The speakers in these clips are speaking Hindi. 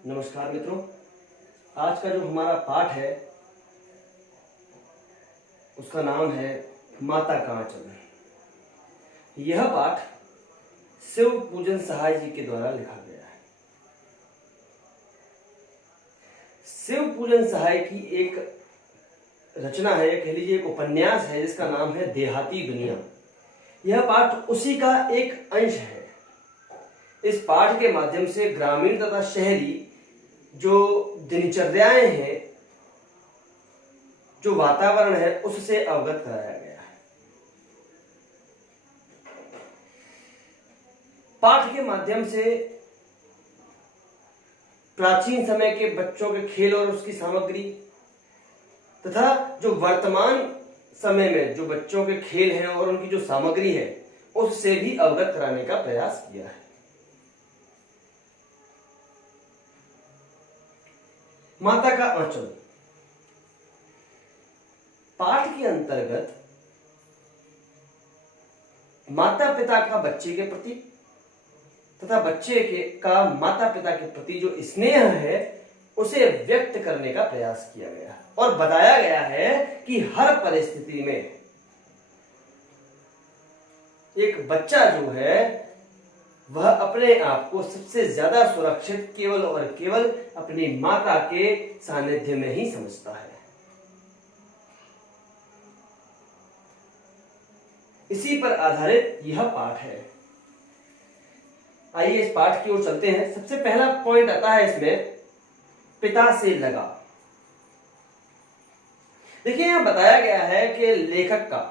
नमस्कार मित्रों। आज का जो हमारा पाठ है उसका नाम है माता का आंचल। यह पाठ शिव पूजन सहाय जी के द्वारा लिखा गया है। शिव पूजन सहाय की एक रचना है, कह लीजिए एक उपन्यास है जिसका नाम है देहाती दुनिया। यह पाठ उसी का एक अंश है। इस पाठ के माध्यम से ग्रामीण तथा शहरी जो दिनचर्याएं हैं, जो वातावरण है, उससे अवगत कराया गया है। पाठ के माध्यम से प्राचीन समय के बच्चों के खेल और उसकी सामग्री तथा जो वर्तमान समय में जो बच्चों के खेल हैं और उनकी जो सामग्री है उससे भी अवगत कराने का प्रयास किया है। माता का आंचल पाठ के अंतर्गत माता पिता का बच्चे के प्रति तथा बच्चे का माता पिता के प्रति जो स्नेह है उसे व्यक्त करने का प्रयास किया गया और बताया गया है कि हर परिस्थिति में एक बच्चा जो है वह अपने आप को सबसे ज्यादा सुरक्षित केवल और केवल अपनी माता के सानिध्य में ही समझता है। इसी पर आधारित यह पाठ है। आइए इस पाठ की ओर चलते हैं। सबसे पहला पॉइंट आता है इसमें पिता से लगाव। देखिए यहां बताया गया है कि लेखक का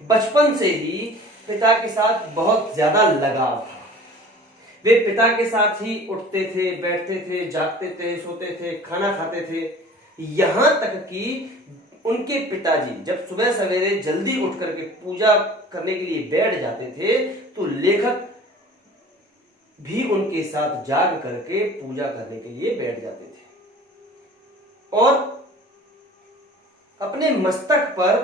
बचपन से ही पिता के साथ बहुत ज्यादा लगाव था। वे पिता के साथ ही उठते थे, बैठते थे, जागते थे, सोते थे, खाना खाते थे। यहां तक कि उनके पिताजी जब सुबह सवेरे जल्दी उठ करके पूजा करने के लिए बैठ जाते थे तो लेखक भी उनके साथ जाग करके पूजा करने के लिए बैठ जाते थे और अपने मस्तक पर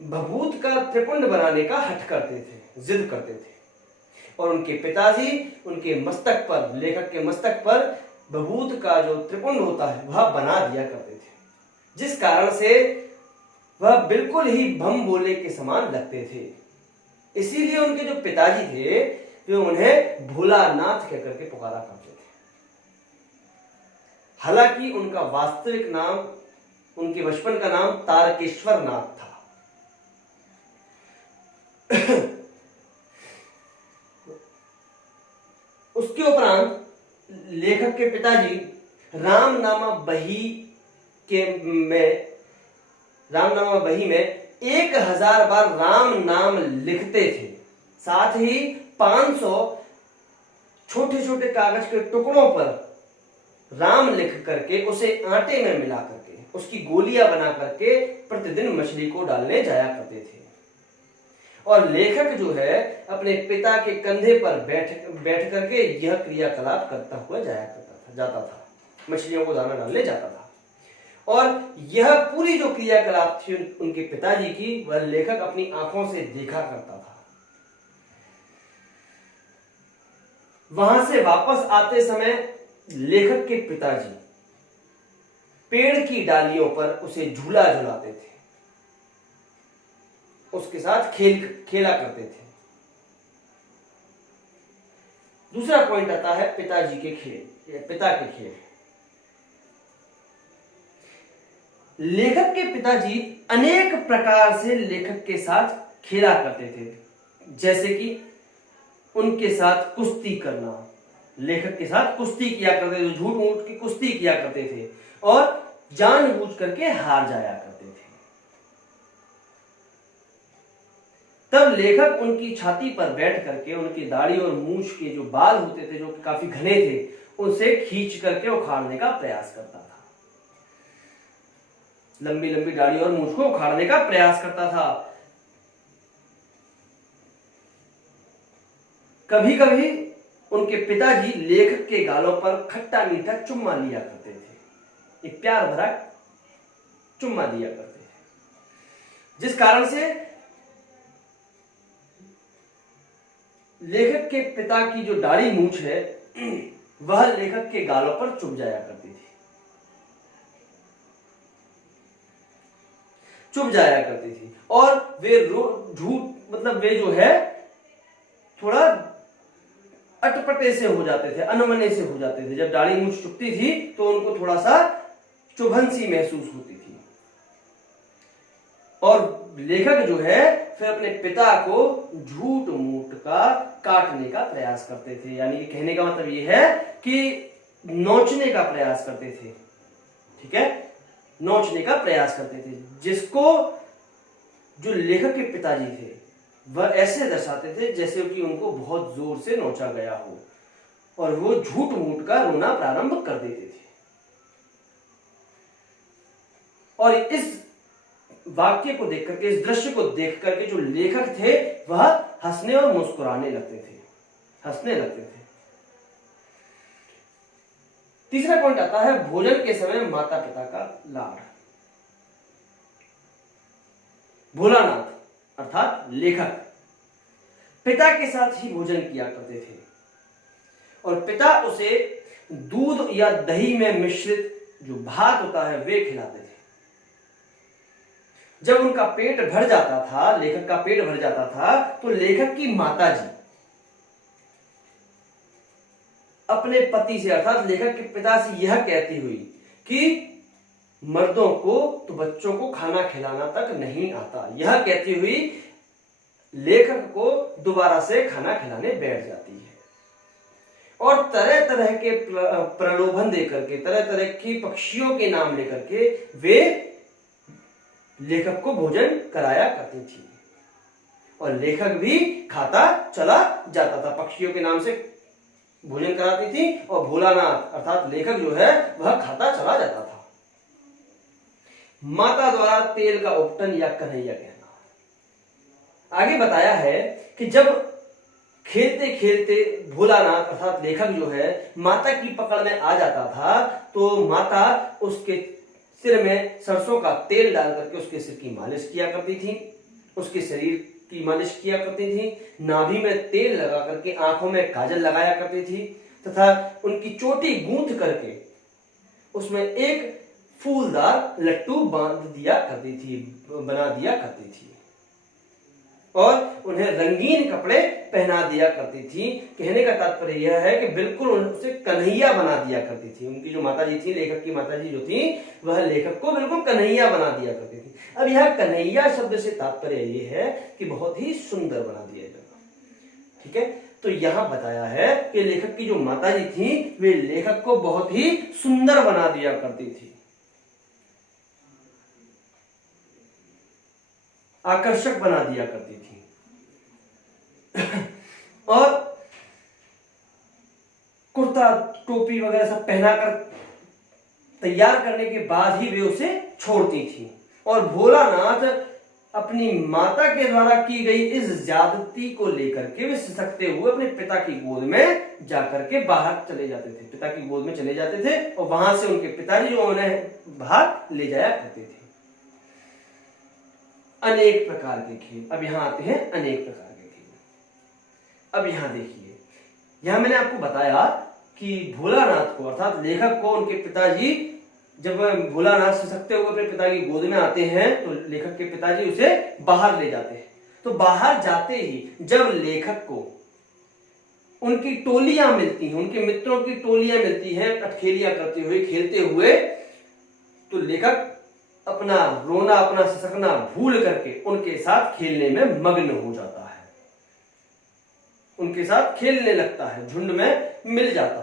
भभूत का त्रिपुंड बनाने का हठ करते थे, जिद करते थे। और उनके पिताजी उनके मस्तक पर, लेखक के मस्तक पर भभूत का जो त्रिपुंड होता है वह बना दिया करते थे, जिस कारण से वह बिल्कुल ही बम बोले के समान लगते थे। इसीलिए उनके जो पिताजी थे वे उन्हें भोलानाथ कहकर के पुकारा करते थे। हालांकि उनका वास्तविक नाम, उनके बचपन का नाम तारकेश्वर नाथ था। उसके उपरांत लेखक के पिताजी रामनामा बही में 1000 बार राम नाम लिखते थे। साथ ही 500 छोटे छोटे कागज के टुकड़ों पर राम लिख करके उसे आटे में मिला करके उसकी गोलियां बना करके प्रतिदिन मछली को डालने जाया करते थे। और लेखक जो है अपने पिता के कंधे पर बैठ करके यह क्रियाकलाप करता हुआ जाता था, मछलियों को दाना डालने जाता था। और यह पूरी जो क्रियाकलाप थी उनके पिताजी की, वह लेखक अपनी आंखों से देखा करता था। वहां से वापस आते समय लेखक के पिताजी पेड़ की डालियों पर उसे झूला झुलाते थे, उसके साथ खेला करते थे। दूसरा पॉइंट आता है पिताजी के खेल, पिता के खेल। लेखक के पिताजी अनेक प्रकार से लेखक के साथ खेला करते थे, जैसे कि उनके साथ कुश्ती करना। लेखक के साथ कुश्ती किया करते थे, झूठ मूठ की कुश्ती किया करते थे और जानबूझ करके हार जाया करते थे। तब लेखक उनकी छाती पर बैठ करके उनकी दाढ़ी और मूछ के जो बाल होते थे जो काफी घने थे उनसे खींच करके उखाड़ने का प्रयास करता था। लंबी लंबी दाढ़ी और मूछ को उखाड़ने का प्रयास करता था। कभी कभी उनके पिताजी लेखक के गालों पर खट्टा मीठा चुम्मा लिया करते थे, एक प्यार भरा चुम्मा दिया करते थे, जिस कारण से लेखक के पिता की जो दाढ़ी मूछ है वह लेखक के गालों पर चुभ जाया करती थी, चुभ जाया करती थी। और वे झूठ मतलब वे जो है थोड़ा अटपटे से हो जाते थे, अनमने से हो जाते थे। जब दाढ़ी मूंछ चुभती थी तो उनको थोड़ा सा चुभन सी महसूस होती थी। और लेखक जो है फिर अपने पिता को झूठ मूठ का काटने का प्रयास करते थे, यानी कि कहने का मतलब ये है कि नोचने का प्रयास करते थे, ठीक है, नोचने का प्रयास करते थे, जिसको जो लेखक के पिताजी थे वह ऐसे दर्शाते थे जैसे कि उनको बहुत जोर से नोचा गया हो, और वो झूठ मूठ का रोना प्रारंभ कर देते थे। और इस वाक्य को देख करके, इस दृश्य को देख करके जो लेखक थे वह हंसने और मुस्कुराने लगते थे, हंसने लगते थे। तीसरा पॉइंट आता है भोजन के समय माता पिता का लाड। भोलानाथ अर्थात लेखक पिता के साथ ही भोजन किया करते थे, और पिता उसे दूध या दही में मिश्रित जो भात होता है वे खिलाते थे। जब उनका पेट भर जाता था, लेखक का पेट भर जाता था, तो लेखक की माताजी अपने पति से अर्थात लेखक के पिता से यह कहती हुई कि मर्दों को तो बच्चों को खाना खिलाना तक नहीं आता, यह कहती हुई लेखक को दोबारा से खाना खिलाने बैठ जाती है। और तरह तरह के प्रलोभन देकर के, तरह तरह की पक्षियों के नाम लेकर के वे लेखक को भोजन कराया करती थी, और लेखक भी खाता चला जाता था। पक्षियों के नाम से भोजन कराती थी और भोलानाथ अर्थात लेखक जो है वह खाता चला जाता था। माता द्वारा तेल का उपटन या कन्हैया कहना। आगे बताया है कि जब खेलते खेलते भोलानाथ अर्थात लेखक जो है माता की पकड़ में आ जाता था, तो माता उसके सिर में सरसों का तेल डाल करके उसके सिर की मालिश किया करती थी, उसके शरीर की मालिश किया करती थी, नाभि में तेल लगा करके आंखों में काजल लगाया करती थी, तथा उनकी चोटी गूंथ करके उसमें एक फूलदार लट्टू बांध दिया करती थी, बना दिया करती थी, और उन्हें रंगीन कपड़े पहना दिया करती थी। कहने का तात्पर्य यह है कि बिल्कुल उसे कन्हैया बना दिया करती थी। उनकी जो माताजी थी, लेखक की माताजी जो थी, वह लेखक को बिल्कुल कन्हैया बना दिया करती थी। अब यह कन्हैया शब्द से तात्पर्य यह है कि बहुत ही सुंदर बना दिया जाएगा, ठीक है। तो यहां बताया है कि लेखक की जो माताजी थी वे लेखक को बहुत ही सुंदर बना दिया करती थी, आकर्षक बना दिया करती थी। और कुर्ता टोपी वगैरह सब पहनाकर तैयार करने के बाद ही वे उसे छोड़ती थी। और भोलानाथ अपनी माता के द्वारा की गई इस ज्यादती को लेकर के वे सिसकते हुए अपने पिता की गोद में जाकर के बाहर चले जाते थे, पिता की गोद में चले जाते थे, और वहां से उनके पिताजी जो उन्हें बाहर ले जाया करते थे। अनेक प्रकार के खेल, अब यहां आते हैं अनेक प्रकार के खेल। अब यहां देखिए, यहां मैंने आपको बताया कि भोलानाथ को अर्थात लेखक को उनके पिताजी, जब भोलानाथ सिसकते हुए अपने पिता की गोद में आते हैं तो लेखक के पिताजी उसे बाहर ले जाते हैं। तो बाहर जाते ही जब लेखक को उनकी टोलियां मिलती हैं, उनके मित्रों की टोलियां मिलती हैं अटखेलियां करते हुए, खेलते हुए, तो लेखक अपना रोना, अपना सिसकना भूल करके उनके साथ खेलने में मग्न हो जाता है, उनके साथ खेलने लगता है, झुंड में मिल जाता है।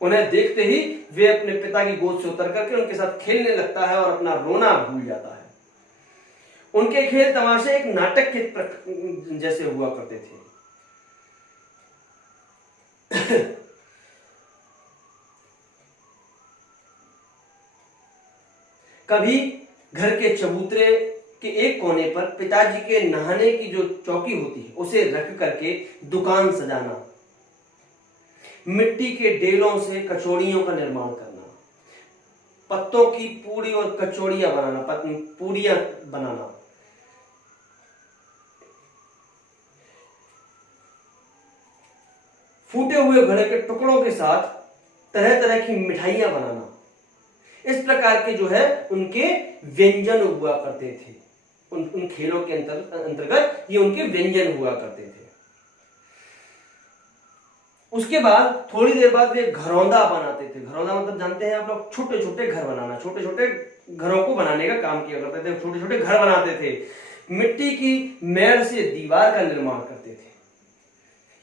उन्हें देखते ही वे अपने पिता की गोद से उतर करके उनके साथ खेलने लगता है और अपना रोना भूल जाता है। उनके खेल तमाशे एक नाटक के जैसे हुआ करते थे। कभी घर के चबूतरे के एक कोने पर पिताजी के नहाने की जो चौकी होती है उसे रख करके दुकान सजाना, मिट्टी के डेलों से कचौड़ियों का निर्माण करना, पत्तों की पूड़ी और कचौड़ियां बनाना, पूड़ियां बनाना, फूटे हुए घड़े के टुकड़ों के साथ तरह तरह की मिठाइयां बनाना, इस प्रकार के जो है उनके व्यंजन हुआ करते थे। उन खेलों के अंतर्गत ये उनके व्यंजन हुआ करते थे। उसके बाद थोड़ी देर बाद वे घरौंदा बनाते थे। घरौंदा मतलब जानते हैं आप लोग, छोटे छोटे घर बनाना, छोटे छोटे घरों को बनाने का काम किया करते थे, छोटे छोटे घर बनाते थे। मिट्टी की मेड़ से दीवार का निर्माण करते थे।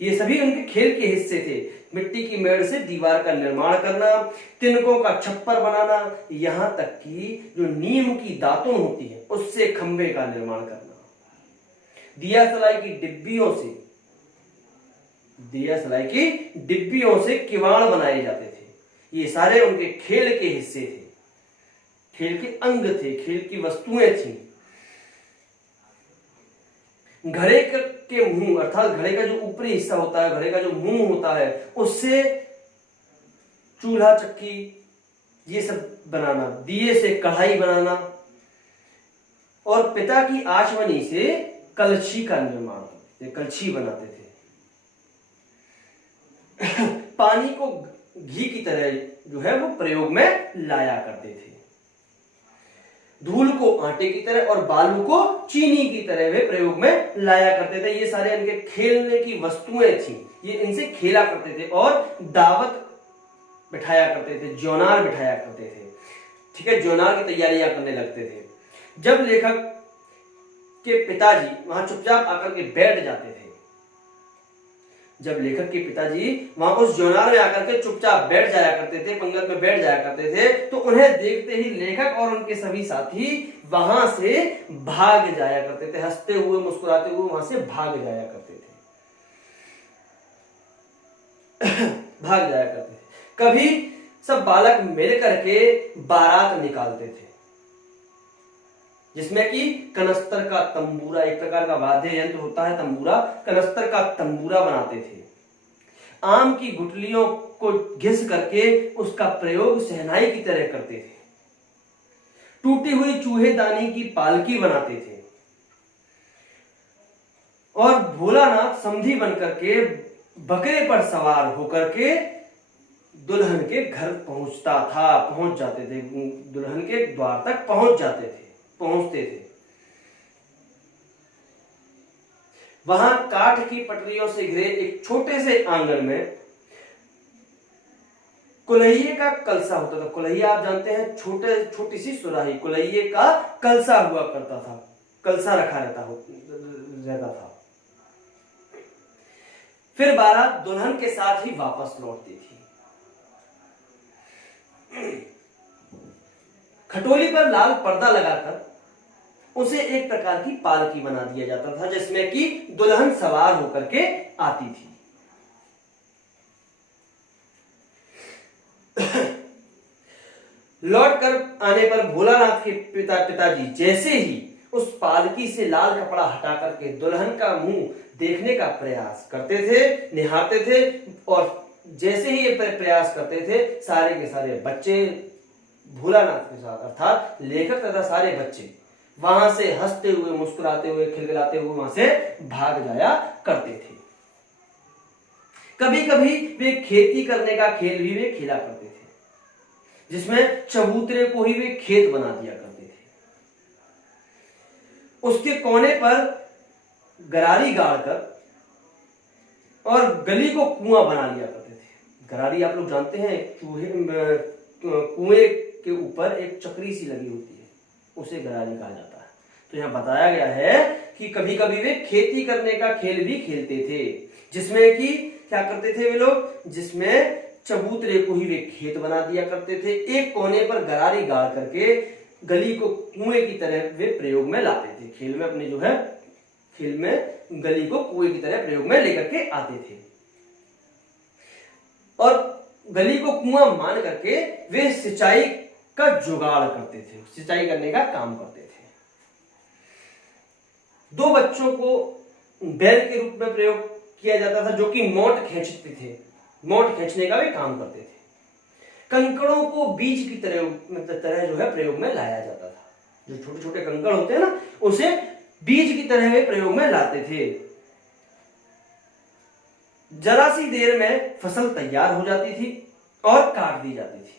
ये सभी उनके खेल के हिस्से थे। मिट्टी की मेड़ से दीवार का निर्माण करना, तिनकों का छप्पर बनाना, यहां तक कि जो नीम की दातुन होती है उससे खंबे का निर्माण करना। दिया सलाई की डिब्बियों से किवाड़ बनाए जाते थे। ये सारे उनके खेल के हिस्से थे, खेल के अंग थे, खेल की वस्तुएं थी। घड़े के मुंह अर्थात घड़े का जो ऊपरी हिस्सा होता है, घड़े का जो मुंह होता है, उससे चूल्हा चक्की ये सब बनाना, दिए से कढ़ाई बनाना, और पिता की आचमनी से कलछी का निर्माण, कलछी बनाते थे। पानी को घी की तरह जो है वो प्रयोग में लाया करते थे। धूल को आटे की तरह और बालू को चीनी की तरह वे प्रयोग में लाया करते थे। ये सारे इनके खेलने की वस्तुएं थी, ये इनसे खेला करते थे और दावत बिठाया करते थे, ज्योनार बिठाया करते थे। ठीक है, ज्योनार की तैयारियां करने लगते थे। जब लेखक के पिताजी वहां चुपचाप आकर के बैठ जाते थे, जब लेखक के पिताजी वहां उस ज्योनार में आकर के चुपचाप बैठ जाया करते थे, पंगत में बैठ जाया करते थे, तो उन्हें देखते ही लेखक और उनके सभी साथी वहां से भाग जाया करते थे। हंसते हुए मुस्कुराते हुए वहां से भाग जाया करते थे। भाग जाया करते थे। कभी सब बालक मिल करके बारात निकालते थे, जिसमें कि कनस्तर का तंबूरा, एक प्रकार का वाद्य यंत्र होता है तंबूरा, कनस्तर का तंबूरा बनाते थे। आम की गुठलियों को घिस करके उसका प्रयोग शहनाई की तरह करते थे। टूटी हुई चूहेदानी की पालकी बनाते थे और भोलानाथ समधी बनकर के बकरे पर सवार होकर के दुल्हन के घर पहुंच जाते थे, दुल्हन के द्वार तक पहुंचते थे। वहां काठ की पटरियों से घिरे एक छोटे से आंगन में कुलहिये का कलसा होता था। कुलहिया आप जानते हैं, छोटी सी सुराही, कुलहिये का कलसा हुआ करता था, कलसा रखा रहता था। फिर बारात दुल्हन के साथ ही वापस लौटती थी। खटोली पर लाल पर्दा लगाकर उसे एक प्रकार की पालकी बना दिया जाता था, जिसमें कि दुल्हन सवार होकर के आती थी। लौट कर आने पर भोलानाथ के पिताजी जैसे ही उस पालकी से लाल कपड़ा हटा करके दुल्हन का मुंह देखने का प्रयास करते थे, निहारते थे, और जैसे ही ये प्रयास करते थे, सारे के सारे बच्चे भोलानाथ के साथ अर्थात लेखक तथा सारे बच्चे वहां से हंसते हुए, मुस्कुराते हुए, खिलखिलाते हुए वहां से भाग जाया करते थे। कभी कभी वे खेती करने का खेल भी वे खेला करते थे, जिसमें चबूतरे को ही वे खेत बना दिया करते थे। उसके कोने पर गरारी गाड़कर और गली को कुआं बना लिया करते थे। गरारी आप लोग जानते हैं, कुएं के ऊपर एक चक्री सी लगी होती है, उसे गरारी कहा जाता है। तो यहां बताया गया है कि कभी कभी वे खेती करने का खेल भी खेलते थे, जिसमें कि क्या करते थे वे लोग, जिसमें चबूतरे को ही वे खेत बना दिया करते थे। एक कोने पर गरारी गाड़ करके गली को कुएं की तरह वे प्रयोग में लाते थे। खेल में अपने जो है, खेल में गली को कुएं की तरह प्रयोग में लेकर के आते थे और गली को कुआं मान करके वे सिंचाई का जुगाड़ करते थे, सिंचाई करने का काम करते थे। दो बच्चों को बैल के रूप में प्रयोग किया जाता था, जो कि मोट खींचते थे, मोट खींचने का भी काम करते थे। कंकड़ों को बीज की तरह जो है प्रयोग में लाया जाता था। जो छोटे छोटे कंकड़ होते हैं ना, उसे बीज की तरह वे प्रयोग में लाते थे। जरा सी देर में फसल तैयार हो जाती थी और काट दी जाती थी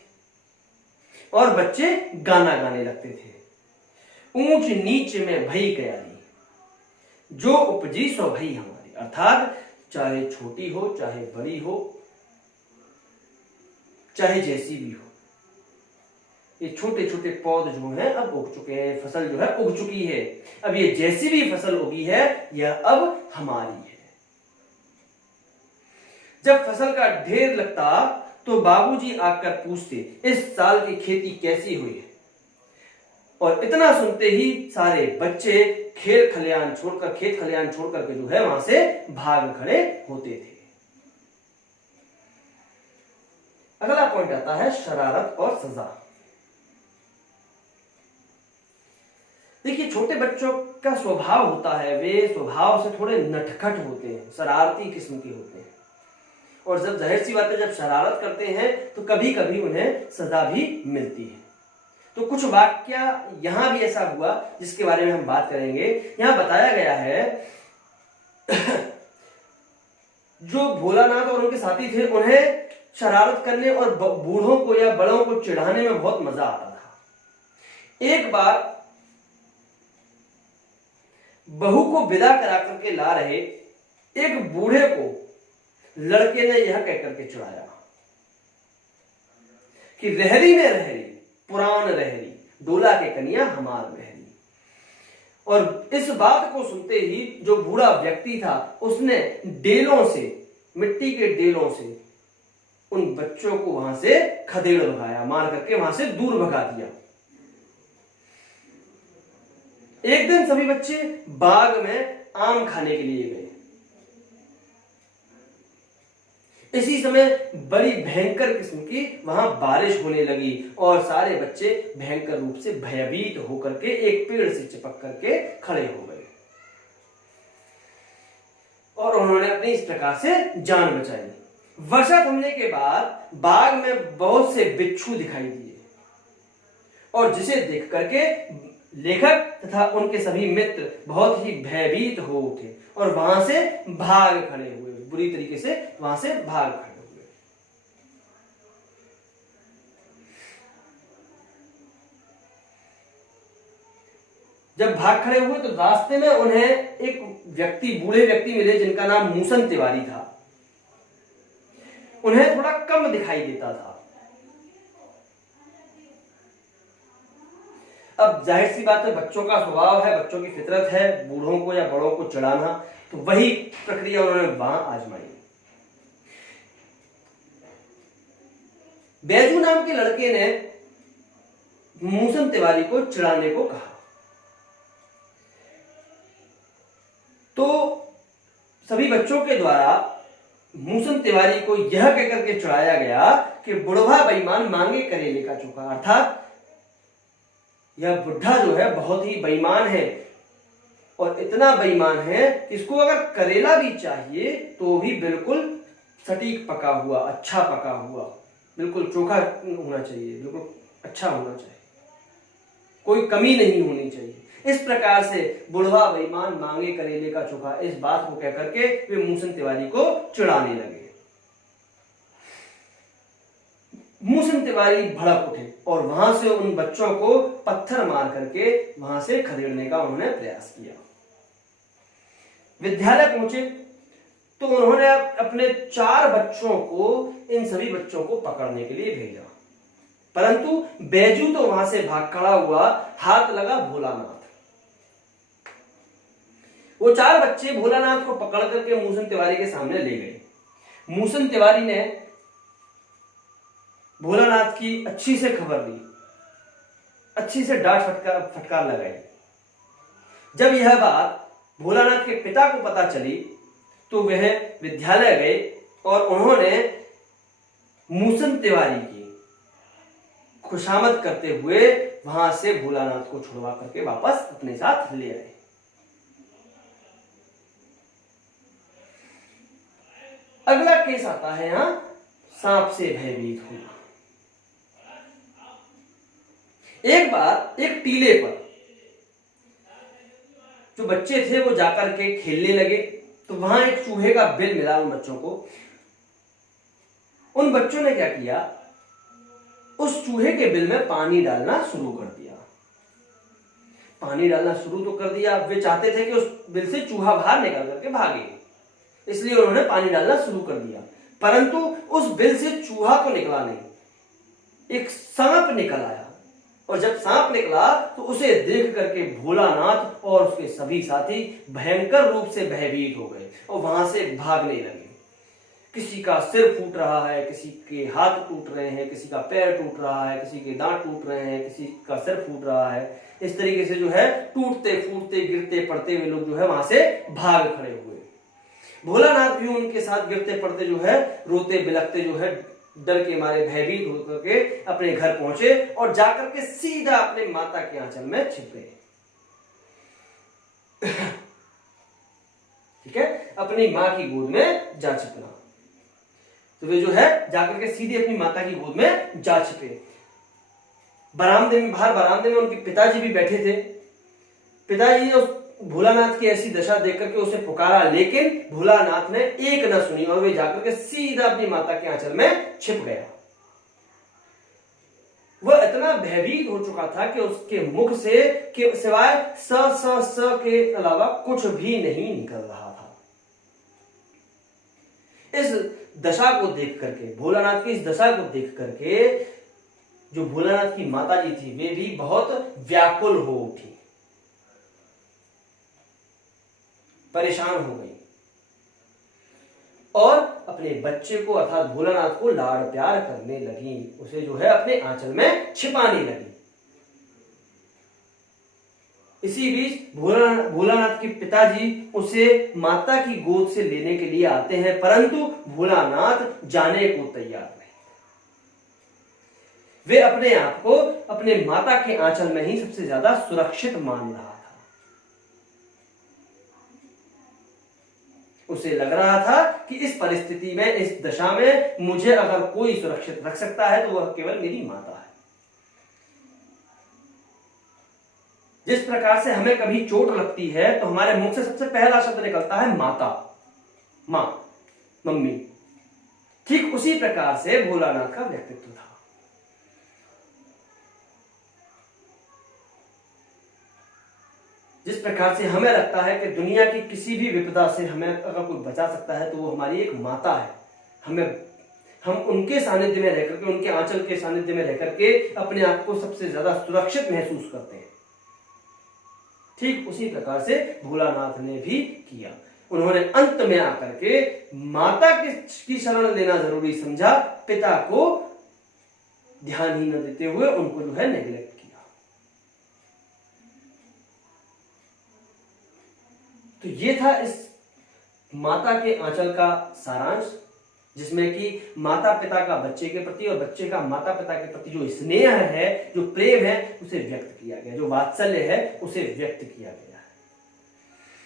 और बच्चे गाना गाने लगते थे। ऊंच नीच में भई कयाली, जो उपजी सो भई हमारी। अर्थात चाहे छोटी हो, चाहे बड़ी हो, चाहे जैसी भी हो, ये छोटे छोटे पौध जो हैं अब उग चुके हैं, फसल जो है उग चुकी है। अब ये जैसी भी फसल उगी है यह अब हमारी है। जब फसल का ढेर लगता तो बाबूजी आकर पूछते, इस साल की खेती कैसी हुई है? और इतना सुनते ही सारे बच्चे खेत खलियान छोड़कर के जो है वहां से भाग खड़े होते थे। अगला पॉइंट आता है शरारत और सजा। देखिए, छोटे बच्चों का स्वभाव होता है, वे स्वभाव से थोड़े नटखट होते हैं, शरारती किस्म के होते हैं। और जब जाहिर सी बात है, जब शरारत करते हैं तो कभी कभी उन्हें सजा भी मिलती है। तो कुछ वाक्य यहां भी ऐसा हुआ जिसके बारे में हम बात करेंगे। यहां बताया गया है जो भोलानाथ और उनके साथी थे उन्हें शरारत करने और बूढ़ों को या बड़ों को चिढ़ाने में बहुत मजा आता था। एक बार बहू को विदा करा करके ला रहे एक बूढ़े को लड़के ने यह कहकर के चिढ़ाया कि रहरी में रहरी, पुरान रहरी, डोला के कन्या हमार बहरी। और इस बात को सुनते ही जो बूढ़ा व्यक्ति था उसने डेलों से, मिट्टी के डेलों से उन बच्चों को वहां से खदेड़ भगाया, मार करके वहां से दूर भगा दिया। एक दिन सभी बच्चे बाग में आम खाने के लिए गए। इसी समय बड़ी भयंकर किस्म की वहां बारिश होने लगी और सारे बच्चे भयंकर रूप से भयभीत होकर के एक पेड़ से चिपक करके खड़े हो गए और उन्होंने अपनी इस प्रकार से जान बचाई। वर्षा थमने के बाद बाग में बहुत से बिच्छू दिखाई दिए और जिसे देख करके लेखक तथा उनके सभी मित्र बहुत ही भयभीत हो उठे और वहां से भाग खड़े हुए, बुरी तरीके से वहां से भाग खड़े हुए। जब भाग खड़े हुए तो रास्ते में उन्हें एक व्यक्ति, बूढ़े व्यक्ति मिले जिनका नाम मूसन तिवारी था। उन्हें थोड़ा कम दिखाई देता था। अब जाहिर सी बात है, बच्चों का स्वभाव है, बच्चों की फितरत है बूढ़ों को या बड़ों को चिढ़ाना, तो वही प्रक्रिया उन्होंने वहां आजमाई। बैजू नाम के लड़के ने मूसन तिवारी को चिढ़ाने को कहा तो सभी बच्चों के द्वारा मूसन तिवारी को यह कहकर के चिढ़ाया गया कि बुढ़वा बेईमान मांगे करेले का चोखा। अर्थात यह बुढ़ा जो है बहुत ही बेईमान है और इतना बेईमान है कि इसको अगर करेला भी चाहिए तो भी बिल्कुल सटीक पका हुआ, अच्छा पका हुआ, बिल्कुल चोखा होना चाहिए, बिल्कुल अच्छा होना चाहिए, कोई कमी नहीं होनी चाहिए। इस प्रकार से बुढ़वा बेईमान मांगे करेले का चोखा, इस बात को कहकर के वे मूसन तिवारी को चिढ़ाने लगे। मूसन तिवारी भड़क उठे और वहां से उन बच्चों को पत्थर मार करके वहां से खदेड़ने का उन्होंने प्रयास किया। विद्यालय पहुंचे तो उन्होंने अपने 4 बच्चों को, इन सभी बच्चों को पकड़ने के लिए भेजा, परंतु बैजू तो वहां से भाग खड़ा हुआ, हाथ लगा भोलानाथ। वो 4 बच्चे भोलानाथ को पकड़ करके मूसन तिवारी के सामने ले गए। मूसन तिवारी ने भोलानाथ की अच्छी से खबर ली, अच्छी से डांट फटकार लगाई। जब यह बात भोलानाथ के पिता को पता चली तो वह विद्यालय गए और उन्होंने मूसन तिवारी की खुशामद करते हुए वहां से भोलानाथ को छुड़वा करके वापस अपने साथ ले आए। अगला केस आता है यहां सांप से भयभीत होना। एक बार एक टीले पर जो बच्चे थे वो जाकर के खेलने लगे तो वहां एक चूहे का बिल मिला उन बच्चों को। उन बच्चों ने क्या किया, उस चूहे के बिल में पानी डालना शुरू कर दिया। पानी डालना शुरू तो कर दिया, वे चाहते थे कि उस बिल से चूहा बाहर निकल करके भागे, इसलिए उन्होंने पानी डालना शुरू कर दिया। परंतु उस बिल से चूहा तो निकला नहीं, एक सांप निकल आया। और जब सांप निकला तो उसे देख करके भोलानाथ और उसके सभी साथी भयंकर रूप से भयभीत हो गए और वहां से भागने लगे। किसी का सिर फूट रहा है, किसी के हाथ टूट रहे हैं, किसी का पैर टूट रहा है, किसी के दांत टूट रहे हैं, किसी का सिर फूट रहा है। इस तरीके से जो है टूटते फूटते गिरते पड़ते हुए लोग जो है वहां से भाग खड़े हुए। भोलानाथ भी उनके साथ गिरते पड़ते जो है रोते बिलखते जो है डर के मारे भयभीत होकर के अपने घर पहुंचे और जाकर के सीधा अपने माता के आंचल में छिप गए। ठीक है, अपनी मां की गोद में जा छिपना। तो वे जो है जाकर के सीधे अपनी माता की गोद में जा छिपे। बरामदे में, बाहर बरामदे में उनके पिताजी भी बैठे थे। पिताजी उस भोलानाथ की ऐसी दशा देख करके उसे पुकारा, लेकिन भोलानाथ ने एक न सुनी और वे जाकर के सीधा अपनी माता के आंचल में छिप गया। वह इतना भयभीत हो चुका था कि उसके मुख से कि सिवाय स स स के अलावा कुछ भी नहीं निकल रहा था। इस दशा को देख करके, भोलानाथ की इस दशा को देख करके जो भोलानाथ की माता जी थी वे भी बहुत व्याकुल हो उठी, परेशान हो गई और अपने बच्चे को अर्थात भोलानाथ को लाड़ प्यार करने लगी, उसे जो है अपने आंचल में छिपाने लगी। इसी बीच भोलानाथ के पिताजी उसे माता की गोद से लेने के लिए आते हैं, परंतु भोलानाथ जाने को तैयार नहीं। वे अपने आप को अपने माता के आंचल में ही सबसे ज्यादा सुरक्षित मान रहा था। उसे लग रहा था कि इस परिस्थिति में, इस दशा में मुझे अगर कोई सुरक्षित रख सकता है तो वह केवल मेरी माता है। जिस प्रकार से हमें कभी चोट लगती है तो हमारे मुख से सबसे पहला शब्द निकलता है माता, मां, मम्मी। ठीक उसी प्रकार से भोलानाथ का व्यक्तित्व था। जिस प्रकार से हमें लगता है कि दुनिया की किसी भी विपदा से हमें अगर कोई बचा सकता है तो वो हमारी एक माता है। हम उनके सानिध्य में रहकर के, उनके आंचल के सानिध्य में रहकर के अपने आप को सबसे ज्यादा सुरक्षित महसूस करते हैं। ठीक उसी प्रकार से भोलानाथ ने भी किया। उन्होंने अंत में आकर के माता की शरण लेना जरूरी समझा, पिता को ध्यान ही न देते हुए उनको जो है नेग्लेक्ट किया। तो ये था इस माता के आंचल का सारांश, जिसमें कि माता पिता का बच्चे के प्रति और बच्चे का माता पिता के प्रति जो स्नेह है, जो प्रेम है, उसे व्यक्त किया गया, जो वात्सल्य है उसे व्यक्त किया गया है।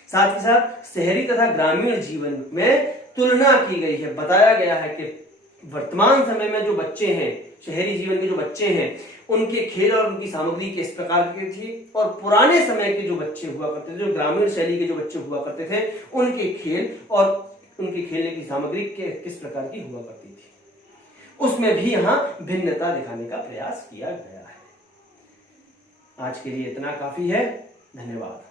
साथ ही साथ शहरी तथा ग्रामीण जीवन में तुलना की गई है। बताया गया है कि वर्तमान समय में जो बच्चे हैं, शहरी जीवन के जो बच्चे हैं, उनके खेल और उनकी सामग्री किस प्रकार की थी और पुराने समय के जो बच्चे हुआ करते थे, जो ग्रामीण शैली के जो बच्चे हुआ करते थे, उनके खेल और उनके खेलने की सामग्री किस प्रकार की हुआ करती थी, उसमें भी यहां भिन्नता दिखाने का प्रयास किया गया है। आज के लिए इतना काफी है। धन्यवाद।